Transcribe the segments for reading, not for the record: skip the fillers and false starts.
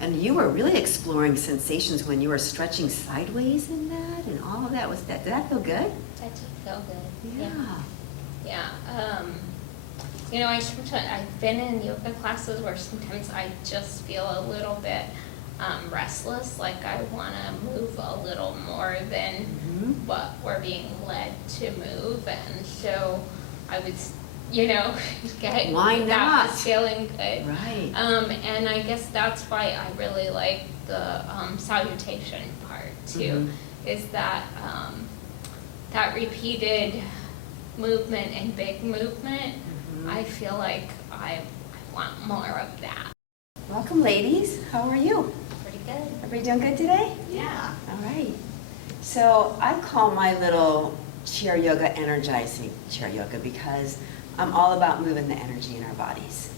And you were really exploring sensations when you were stretching sideways in that and all of that. Did that feel good? That did feel good. Yeah. Yeah. You know, I've been in yoga classes where sometimes I just feel a little bit restless, like I want to move a little more than what we're being led to move. And so I was, you know, Why not? That was feeling good. Right. And I guess that's why I really like the salutation part too, is that that repeated movement and big movement. I feel like I want more of that. Welcome, ladies. How are you? Pretty good. Everybody doing good today? Yeah. All right. So I call my little chair yoga Energizing Chair Yoga because I'm all about moving the energy in our bodies.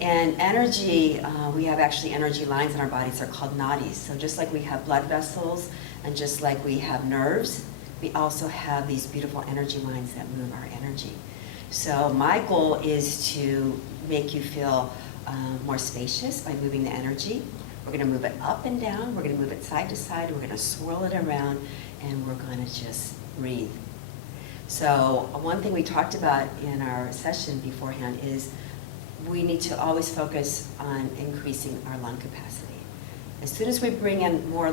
And energy, we have actually energy lines in our bodies. They're called nadis. So just like we have blood vessels and just like we have nerves, we also have these beautiful energy lines that move our energy. So my goal is to make you feel more spacious by moving the energy. We're going to move it up and down. We're going to move it side to side. We're going to swirl it around, and we're going to just breathe. So one thing we talked about in our session beforehand is we need to always focus on increasing our lung capacity. As soon as we bring in more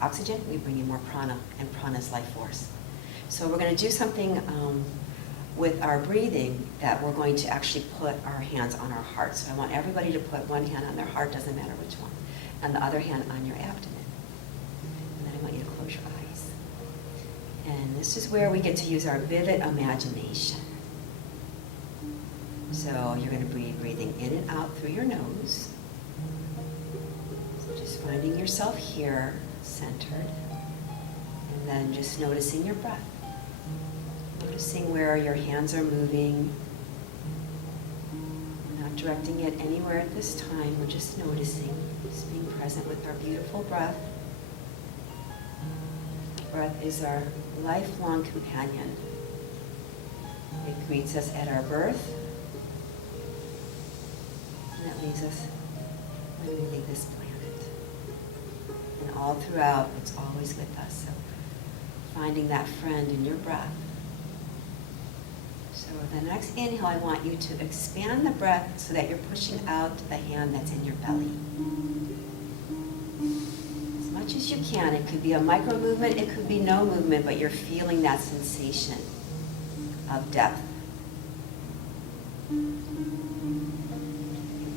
oxygen, we bring in more prana, and prana is life force. So we're going to do something with our breathing that we're going to actually put our hands on our heart. So I want everybody to put one hand on their heart, doesn't matter which one, and the other hand on your abdomen. And then I want you to close your eyes. And this is where we get to use our vivid imagination. So you're going to be breathing in and out through your nose. So just finding yourself here, centered. And then just noticing your breath. Noticing where your hands are moving. We're not directing it anywhere at this time. We're just noticing, just being present with our beautiful breath. Breath is our lifelong companion. It greets us at our birth, and it leaves us when we leave this planet. And all throughout, it's always with us. So finding that friend in your breath. So the next inhale, I want you to expand the breath so that you're pushing out the hand that's in your belly. As much as you can. It could be a micro movement, it could be no movement, but you're feeling that sensation of depth.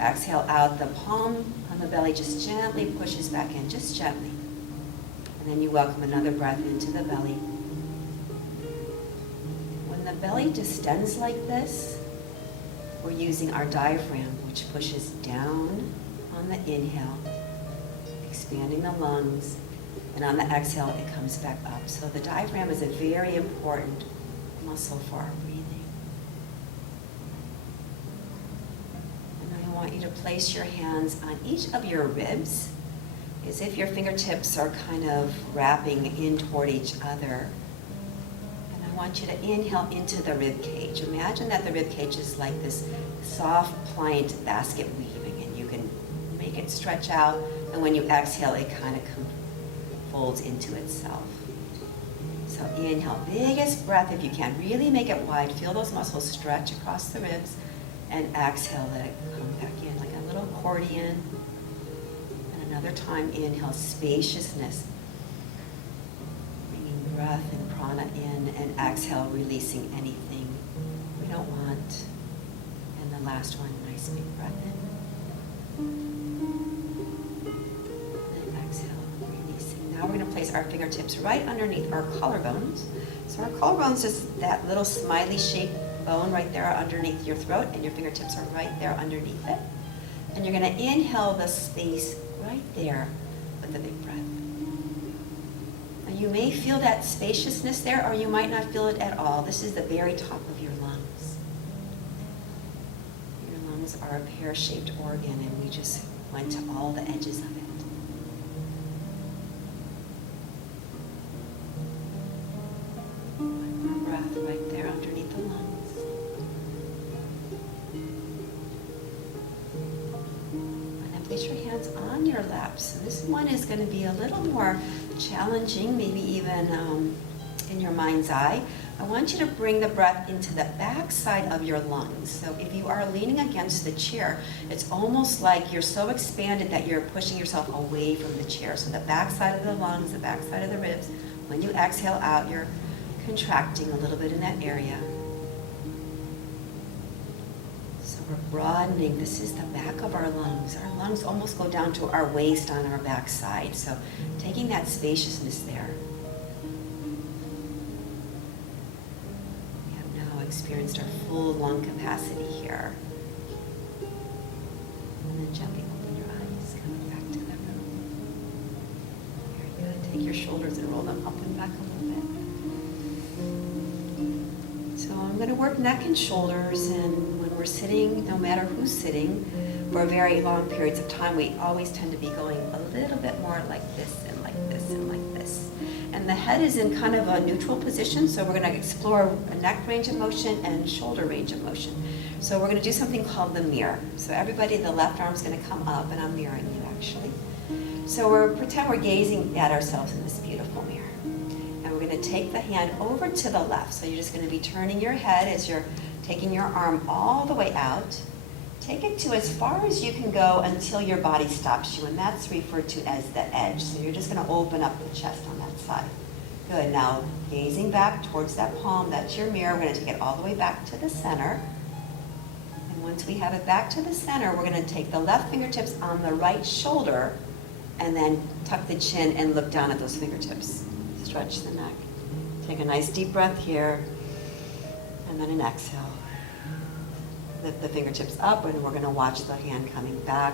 Exhale out, the palm on the belly just gently pushes back in, just gently. And then you welcome another breath into the belly. When the belly distends like this, we're using our diaphragm, which pushes down on the inhale, expanding the lungs, and on the exhale, it comes back up. So the diaphragm is a very important muscle for our breathing. And I want you to place your hands on each of your ribs, as if your fingertips are kind of wrapping in toward each other. And I want you to inhale into the rib cage. Imagine that the rib cage is like this soft, pliant basket weaving, and you can make it stretch out, and when you exhale, it kind of folds into itself. So inhale, biggest breath if you can. Really make it wide. Feel those muscles stretch across the ribs, and exhale, let it come back in like a little accordion. And another time, inhale, spaciousness. Bringing breath and prana in, and exhale, releasing anything we don't want. And the last one, nice big breath in. And exhale, releasing. Now we're going to place our fingertips right underneath our collarbones. So our collarbones is that little smiley shaped bone right there underneath your throat, and your fingertips are right there underneath it. And you're going to inhale the space right there with a big breath. Now you may feel that spaciousness there, or you might not feel it at all. This is the very top of your lungs. Your lungs are a pear-shaped organ, and we just went to all the edges of it. One more breath right there underneath the lungs. And then place your hands hands on your laps. So this one is going to be a little more challenging, maybe even in your mind's eye. I want you to bring the breath into the back side of your lungs. So if you are leaning against the chair, it's almost like you're so expanded that you're pushing yourself away from the chair. So the back side of the lungs, the back side of the ribs, when you exhale out, you're contracting a little bit in that area. So we're broadening. This is the back of our lungs. Our lungs almost go down to our waist on our back side. So taking that spaciousness there. We have now experienced our full lung capacity here. And then gently open your eyes, coming back to the room. Very good. Take your shoulders and roll them up and back a little bit. So I'm going to work neck and shoulders, and when we're sitting, no matter who's sitting, for very long periods of time, we always tend to be going a little bit more like this and like this and like this. And the head is in kind of a neutral position, so we're going to explore a neck range of motion and shoulder range of motion. So we're going to do something called the mirror. So everybody, the left arm's going to come up, and I'm mirroring you actually. So pretend we're gazing at ourselves in this beautiful mirror. And we're going to take the hand over to the left. So you're just going to be turning your head as you're taking your arm all the way out. Take it to as far as you can go until your body stops you, and that's referred to as the edge. So you're just going to open up the chest on that side. Good. Now, gazing back towards that palm, that's your mirror. We're going to take it all the way back to the center. And once we have it back to the center, we're going to take the left fingertips on the right shoulder and then tuck the chin and look down at those fingertips. Stretch the neck. Take a nice deep breath here, and then an exhale. Lift the fingertips up, and we're going to watch the hand coming back,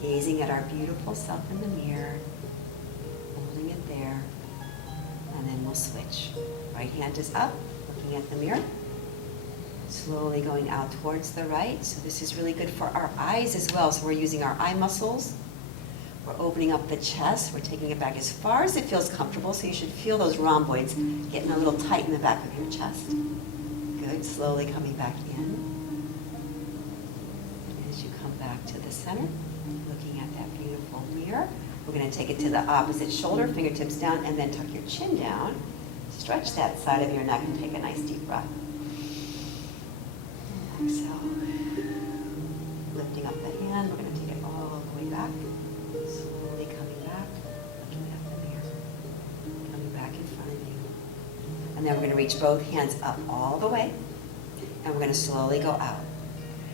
gazing at our beautiful self in the mirror, holding it there, and then we'll switch. Right hand is up, looking at the mirror, slowly going out towards the right. So this is really good for our eyes as well. So we're using our eye muscles. We're opening up the chest. We're taking it back as far as it feels comfortable. So you should feel those rhomboids getting a little tight in the back of your chest. Good. Slowly coming back in. As you come back to the center, looking at that beautiful mirror, we're going to take it to the opposite shoulder, fingertips down, and then tuck your chin down. Stretch that side of your neck and take a nice deep breath. And exhale. Lifting up the hand, we're going to take it all the way back. Slowly coming back, looking at the mirror. Coming back in front of you. And then we're going to reach both hands up all the way. And we're going to slowly go out.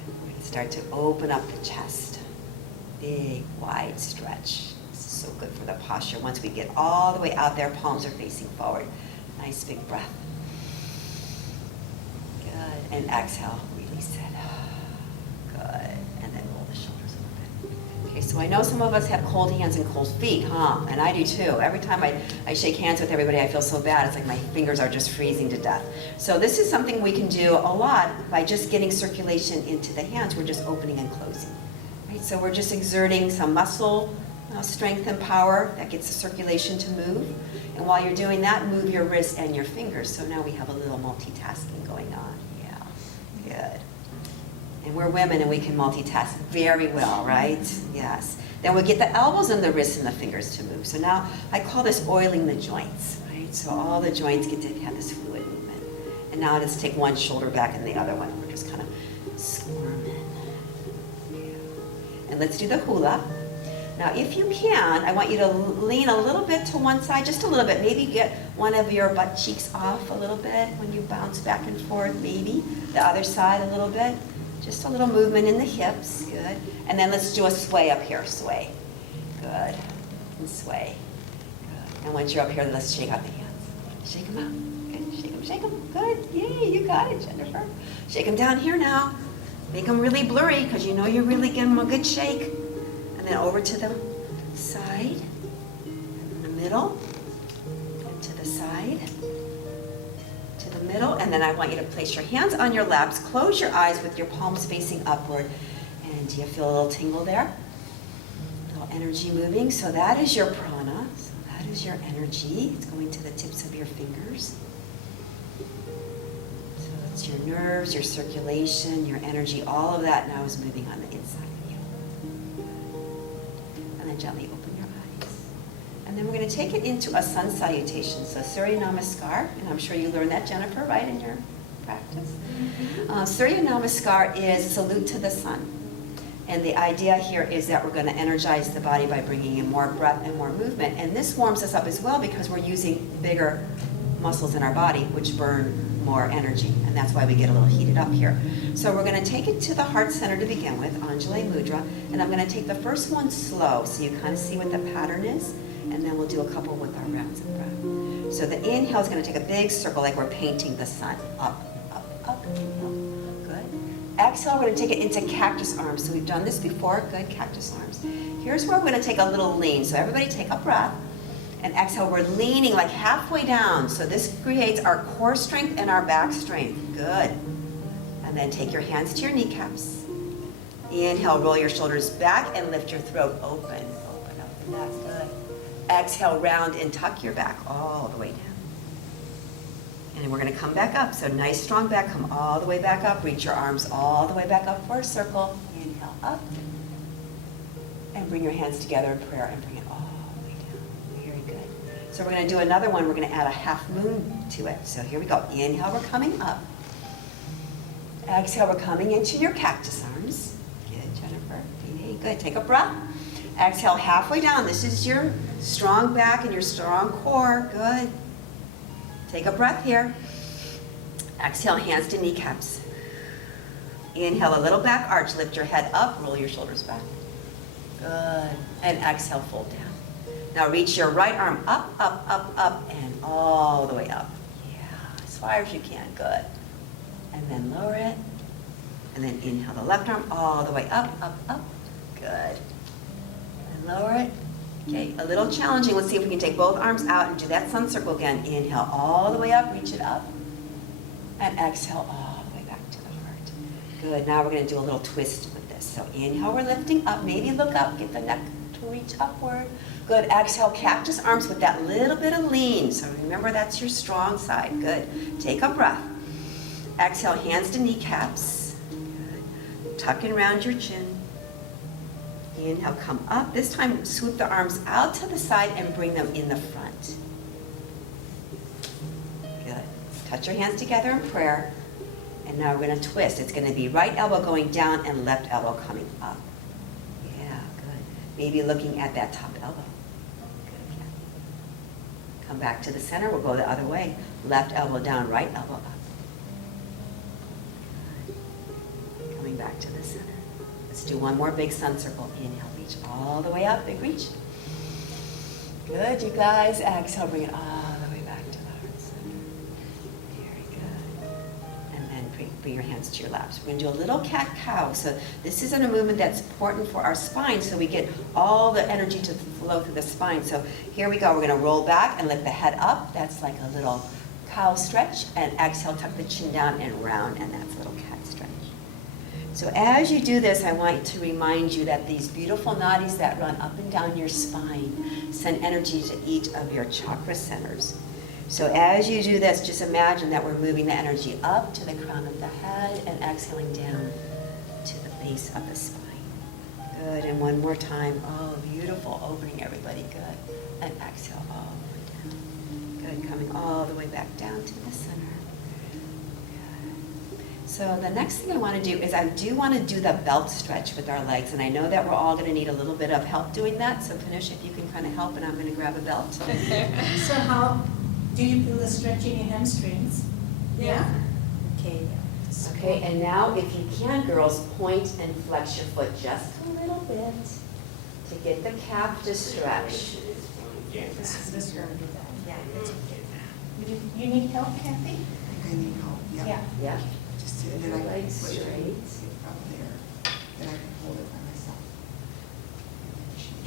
We're going to start to open up the chest. Big, wide stretch. This is so good for the posture. Once we get all the way out there, palms are facing forward. Nice big breath. Good. And exhale. Release it. Good. And then roll the shoulders a little bit. Okay, so I know some of us have cold hands and cold feet, huh? And I do too. Every time I shake hands with everybody, I feel so bad. It's like my fingers are just freezing to death. So this is something we can do a lot by just getting circulation into the hands. We're just opening and closing. Right? So we're just exerting some muscle strength and power that gets the circulation to move. And while you're doing that, move your wrists and your fingers. So now we have a little multitasking going on. Yeah, good. And we're women and we can multitask very well, right? Yes. Then we'll get the elbows and the wrists and the fingers to move. So now I call this oiling the joints, right? So all the joints get to have this fluid movement. And now let's take one shoulder back and the other one. We're just kind of squirming. Yeah. And let's do the hula. Now, if you can, I want you to lean a little bit to one side, just a little bit. Maybe get one of your butt cheeks off a little bit when you bounce back and forth, maybe. The other side a little bit. Just a little movement in the hips. Good. And then let's do a sway up here. Sway. Good. And sway. Good. And once you're up here, let's shake out the hands. Shake them out. Good. Shake them, shake them. Good. Yay, you got it, Jennifer. Shake them down here now. Make them really blurry because you know you're really giving them a good shake. And then over to the side, and the middle, and to the side, to the middle, and then I want you to place your hands on your laps, close your eyes with your palms facing upward, and do you feel a little tingle there? A little energy moving, so that is your prana, so that is your energy. It's going to the tips of your fingers. So it's your nerves, your circulation, your energy, all of that now is moving on the inside. and gently open your eyes. And then we're going to take it into a sun salutation. So Surya Namaskar, and I'm sure you learned that, Jennifer, right, in your practice. Surya Namaskar is salute to the sun. And the idea here is that we're going to energize the body by bringing in more breath and more movement. And this warms us up as well because we're using bigger muscles in our body, which burn more energy. And that's why we get a little heated up here. So we're going to take it to the heart center to begin with, Anjali Mudra. And I'm going to take the first one slow so you kind of see what the pattern is. And then we'll do a couple with our rounds of breath. So the inhale is going to take a big circle like we're painting the sun. Up, up, up, inhale. Good. Exhale, we're going to take it into cactus arms. So we've done this before. Good, cactus arms. Here's where we're going to take a little lean. So everybody take a breath. And exhale, we're leaning like halfway down. So this creates our core strength and our back strength. Good. And then take your hands to your kneecaps. Inhale, roll your shoulders back and lift your throat open. Open up the neck. Good. Exhale, round and tuck your back all the way down. And we're going to come back up. So nice strong back, come all the way back up. Reach your arms all the way back up for a circle. Inhale up. And bring your hands together in prayer and bring it all the way down. Very good. So we're going to do another one. We're going to add a half moon to it. So here we go. Inhale, we're coming up. Exhale, we're coming into your cactus arms. Good, Jennifer. Very good. Take a breath. Exhale, halfway down. This is your strong back and your strong core. Good. Take a breath here. Exhale, hands to kneecaps. Inhale, a little back arch. Lift your head up. Roll your shoulders back. Good. And exhale, fold down. Now reach your right arm up, up, up, up, and all the way up. Yeah, as far as you can. Good. And then lower it. And then inhale the left arm all the way up, up, up. Good. Lower it. Okay, a little challenging. Let's see if we can take both arms out and do that sun circle again. Inhale all the way up, reach it up. And exhale all the way back to the heart. Good, now we're going to do a little twist with this. So inhale, we're lifting up. Maybe look up, get the neck to reach upward. Good, exhale, cactus arms with that little bit of lean. So remember, that's your strong side. Good, take a breath. Exhale, hands to kneecaps. Good, tuck and round your chin. Inhale, come up. This time, swoop the arms out to the side and bring them in the front. Good. Touch your hands together in prayer. And now we're going to twist. It's going to be right elbow going down and left elbow coming up. Yeah, good. Maybe looking at that top elbow. Good, again. Come back to the center. We'll go the other way. Left elbow down, right elbow up. Good. Coming back to the center. Let's do one more big sun circle. Inhale, reach all the way up, big reach. Good, you guys. Exhale, bring it all the way back to the heart center. Very good. And then bring your hands to your laps. We're going to do a little cat-cow. So this isn't a movement that's important for our spine, so we get all the energy to flow through the spine. So here we go. We're going to roll back and lift the head up. That's like a little cow stretch. And exhale, tuck the chin down and round, and that's a little cat stretch. So as you do this, I want to remind you that these beautiful nadis that run up and down your spine send energy to each of your chakra centers. So as you do this, just imagine that we're moving the energy up to the crown of the head and exhaling down to the base of the spine. Good, and one more time. Oh, beautiful opening, everybody. Good. And exhale all the way down. Good, coming all the way back down to the center. So the next thing I want to do is I do want to do the belt stretch with our legs, and I know that we're all going to need a little bit of help doing that. So Panush, if you can kind of help, and I'm going to grab a belt. So how do you feel the stretch in your hamstrings? Yeah. Okay. Okay, and now if you can, girls, point and flex your foot just a little bit to get the calf to stretch. This is going to do that. Yeah. It's okay. You need help, Kathy? I need help, yeah. Yeah. Yeah. Just to, Keep then your I can legs push it straight. from there. Then I can hold it by myself.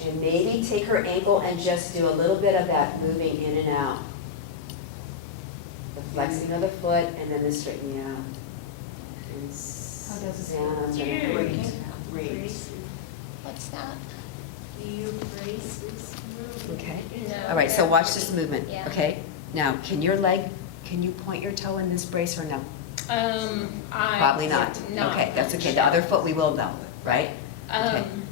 And maybe take her ankle and just do a little bit of that moving in and out. The flexing of the foot and then the straightening out. And How does it Susanna's feel? gonna Great. breathe. What's that? Do you brace this move? Okay. No. All right, so watch this movement, Yeah. okay? Now, can you point your toe in this brace or no? Probably not. Not Okay, that's okay. The sure. other foot we will though, right? Okay. Um,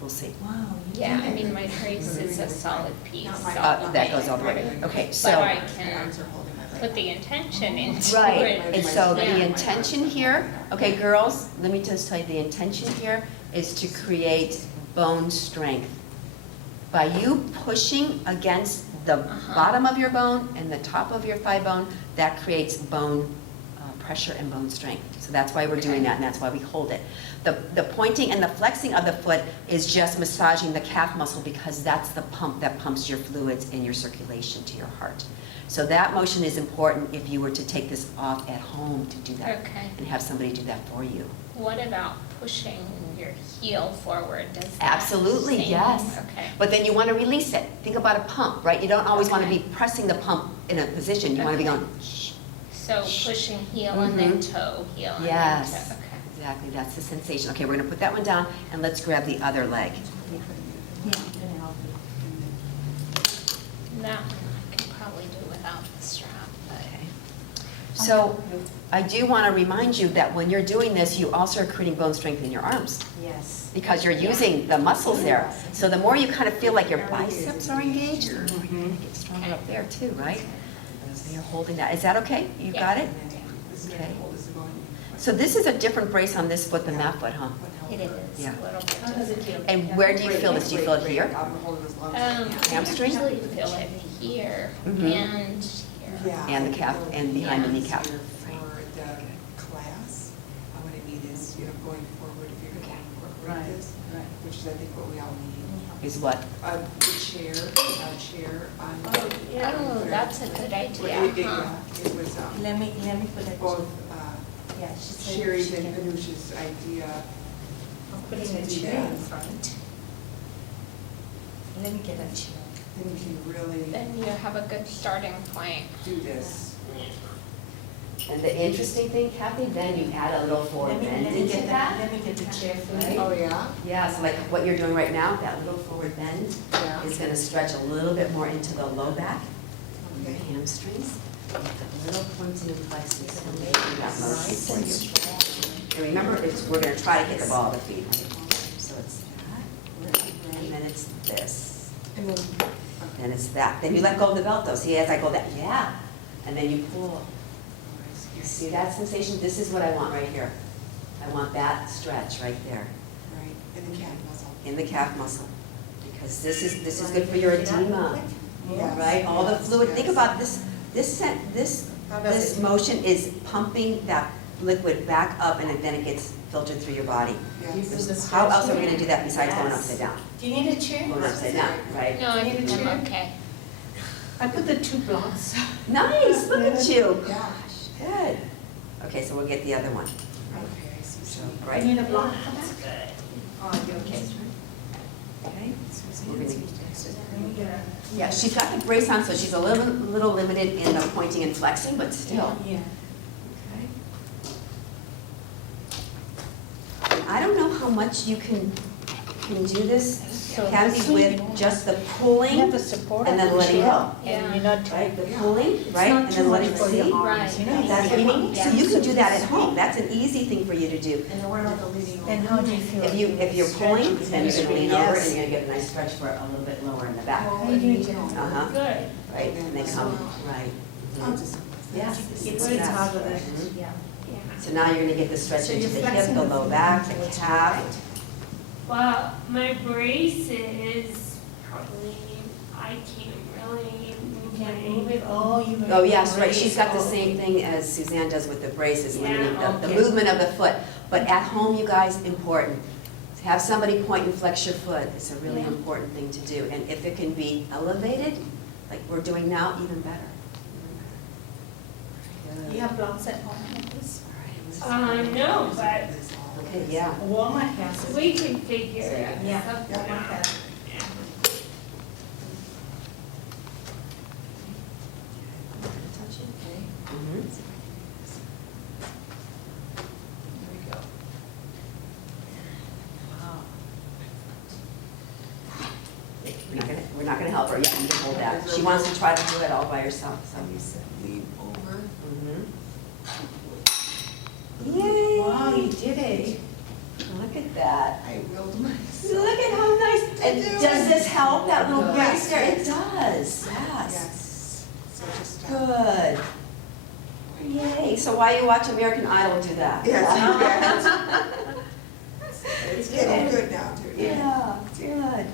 We'll see. Wow, Yeah, I mean, my brace is a solid piece. Not my- so That goes all the way. Okay, But so. I My can arms are holding my leg. put the intention into Right, it. and so the Yeah. intention here, okay, girls, let me just tell you, the intention here is to create bone strength. By you pushing against the bottom of your bone and the top of your thigh bone, that creates bone pressure and bone strength. So that's why we're doing that, and that's why we hold it. The pointing and the flexing of the foot is just massaging the calf muscle, because that's the pump that pumps your fluids and your circulation to your heart. So that motion is important if you were to take this off at home to do that. Okay. And have somebody do that for you. What about pushing your heel forward? Does that Absolutely, same- yes. Okay. But then you want to release it. Think about a pump, right? You don't always want to Okay. be pressing the pump in a position. You want to be Okay. going, shh. So pushing heel and then Mhm. toe, heel and then Yes, toe. Okay. exactly, that's the sensation. Okay, we're going to put that one down, and let's grab the other leg. Yeah, I'm gonna help you. That one I can probably do without the strap, but. Okay. So I do want to remind you that when you're doing this, you also are creating bone strength in your arms, Yes. because you're using the muscles there. So the more you kind of feel like your biceps are engaged, the more you're going to get stronger up there too, right? So you're holding that. Is that okay? You Yeah. got it? This is Okay. gonna hold this going. So this is a different brace on this foot than that foot, huh? It is Yeah. a little bit How does it different. feel? And where do you feel this? Do you feel it here? I'm gonna hold it as long as I can. I Hamstring? usually feel it here Mhm. and here. Yeah. And the calf, and behind the kneecap. For the class, what I mean is, going forward, if you're going forward Right, with this, right. which is I think what we all need. Is what? The chair, a chair on. Oh, that's a good idea, huh? It was Let me put it. both Yeah, she said Sherry's she and can- Anush's idea. I'm putting a to do chair in that. front. Let me get a chair. Then you can really Then you have a good starting point. do this. And the interesting thing, Kathy, then you add a little forward Let me bend into get that. Let me get the chair for Right. you. Oh, yeah? Yeah, so like what you're doing right now, that little forward bend Yeah. is going to stretch a little bit more into the low back, your Okay. hamstrings. The little pointing and flexing is going to make that motion Nice for and you. strong. And remember, we're going to try to get the ball at the feet. So it's that, and then it's this, And then, then it's that. Then you let go of the belt though. See, as I go that, yeah. And then you pull. You see that sensation? This is what I want right here. I want that stretch right there right, in the calf muscle. in the calf muscle. Because this is good for your edema, Yes. right? All the Yes, fluid, think yes. about this How does this it- motion is pumping that liquid back up, and then it gets filtered through your body. Yes. How else are we gonna do that besides going Yes. upside down? Do you need a chair? Going upside down, right? No, I Need a think I'm chair? okay. I put the two blocks. Nice, look at you. Yeah. Good. Okay, so we'll get the other one. Okay, I see. So, You right? need a block for That's that? good. Oh, you're okay. Okay. We're Let gonna- me get a. Yeah, she's got the brace on, so she's a little limited in the pointing and flexing, but still. Yeah. Okay. I don't know how much you can do this, So Kathy, this with one, just the You pulling have the support and of then the letting chair, go. And you're not. Right, the Yeah. pulling, It's right, not and too then much letting for your see. arms, you know. Right. That's it's what giving- so you can do that at so home, that's an easy thing for you to do. And then what about the leading? And how do you feel? If you're pulling, then you're gonna lean over Yes. and you're gonna get a nice stretch for it a little bit lower in the back. Well, How do you do? Uh-huh, Good. right, and they come, right. I'll Mhm. just. Yes. It's harder than, Mhm. yeah. Yeah. So now you're gonna get the stretch So into you're the hip, flexing the the low feet back, the towards your calf. right. Well, my brace is probably, I can't really move my ankle. Oh, you. Oh, yes, right, she's got the same thing as Suzanne does with the braces, limiting Yeah, the okay. movement of the foot. But at home, you guys, important. Have somebody point and flex your foot, it's a really Yeah. important thing to do. And if it can be elevated, like we're doing now, even better. Do you have blocks at home like this? No, but Okay, yeah. Walmart has it. we can figure it Yeah. out. Walmart has it. Touch it, okay? Mhm. There we go. Wow. We're not gonna help her, yeah, you can hold that. She wants to try to do it all by herself, so. So you said lean over. Mhm. Yay! Wow, you did it. Look at that. I willed myself. Look at how nice, And does this help, that little brace Yes. there? It does, yes. Yes. So just, Good. Yay, so why you watch American Idol do that? Yes, it's getting good now, too. Yeah, good.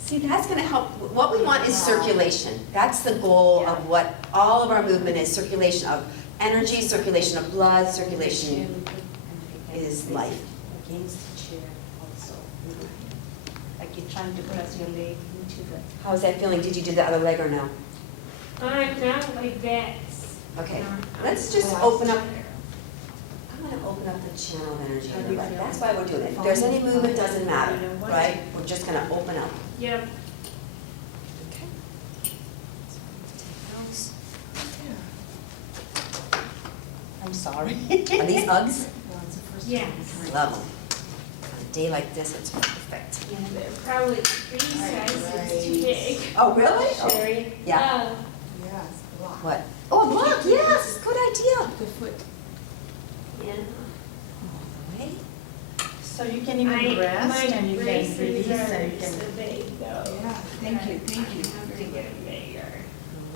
See, that's gonna help, what we want is circulation. That's the goal of what all of our movement is, circulation of energy, circulation of blood, circulation is life. Against the chair also. Like you're trying to press your leg into the. How's that feeling? Did you do the other leg or no? Not like this. Okay, Not let's on just the open up, chair. I wanna open up the channel of energy How in do the you leg. feel? That's why we're doing it. If there's any movement, doesn't matter, right? We're just gonna open up. Yep. Okay. I'm sorry. Are these Uggs? Well, it's the first Yes. time. Love them. On a day like this, it's perfect. They're probably 3 Right, sizes right. too big. Oh, really? Sherry? Yeah. Yes, block. What? Oh, block, yes, good idea. The foot. Yeah. Right? So you can even rest and you can release and you can. So big though. Yeah, thank you, thank you. I have to get them bigger.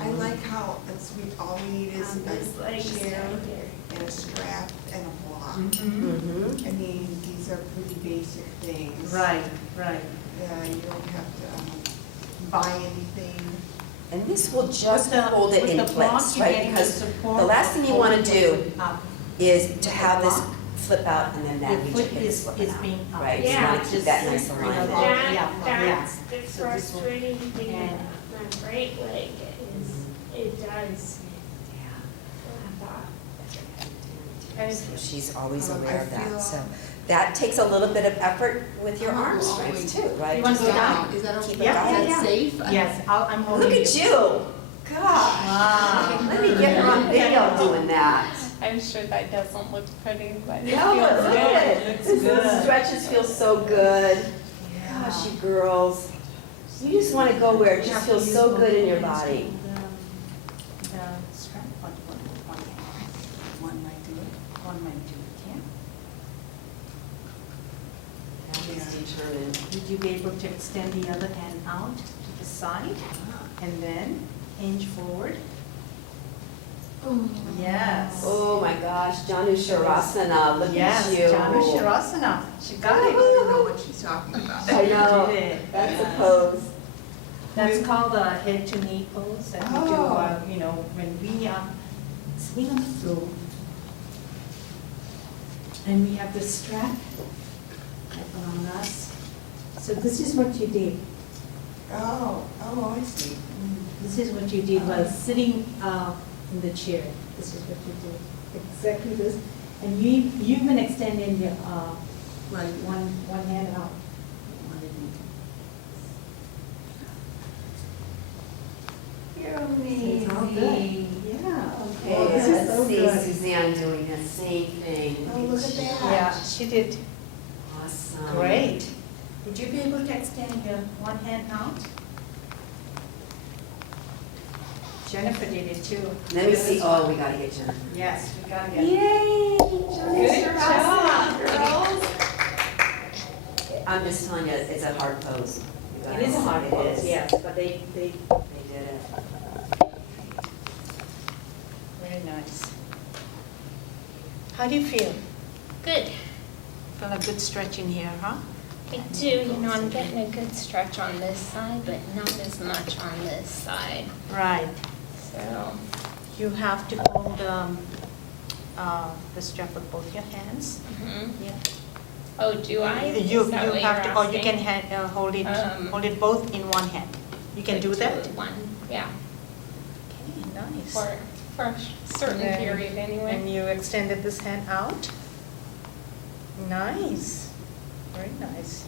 I like how it's, all we need is This a leg's chair bigger. and a strap and a block. Mm-hmm. I mean, these are pretty basic things. Right, right. Yeah, you don't have to buy anything. And this will just With the- hold it with in the block, place, you're right? getting Because support the last thing you want to do up. is to have this block. flip out and then that The means foot your hip is is slipping out, being up. right? You Yeah. want to keep that nice Just alignment. bring it That, Yeah, that's the So this one- frustrating thing and- about my right leg is it does flap out. So she's always I aware of that, feel- so that takes a little bit of effort with your arm strength too, right? You want to Just go down? Is that okay? Keep it Yeah, going. yeah, yeah. Safe? Yes, I'm holding Look you. at you, gosh. Wow. Let me get her on video doing that. I'm sure that doesn't look pretty, but it No, feels it's good. good. Looks This good. stretches feel so good. Yeah. Gosh, you girls. You just want to go where it just feels so good in your body. The strap, one might do it, one might do it, yeah. Just determined. Would you be able to extend the other hand out to the side and then hinge forward? Yes. Oh my gosh, Janu Shavasana, look Yes, at you. Janu Shavasana, she got I it. don't know what she's talking about. I know, She did. that's a Yes. pose. That's called the head to knee pose that we do, Oh. when we swing on the floor. And we have the strap on us. So this is what you did. Oh, I see. This is what you did while sitting in the chair. This is what you did. Exactly this. And you've been extending your one hand out. You're It's all good. Yeah. Okay, Oh, this is so let's see good. Suzanne doing the same thing. Oh, look at that. Yeah, she did Awesome. great. Would you be able to extend your one hand out? Jennifer did it too. Let me see, oh, we gotta get Jennifer. Yes, we gotta get. Yay! Good job, girls. I'm just telling you, it's a hard pose. You It is a guys. hard It pose, is. yes, but they They did it. very nice. How do you feel? Good. Feel a good stretch in here, huh? I do, I'm getting a good stretch on this side, but not as much on this side. Right. So, You have to hold the strap with both your hands. mhm. Yeah. Oh, do I? You Is that what have you're to, or you can asking? hold it Um, both in one hand. You can Like do two that? in one, yeah, Okay, nice. for a certain Then- period anyway. And you extended this hand out. Nice, very nice.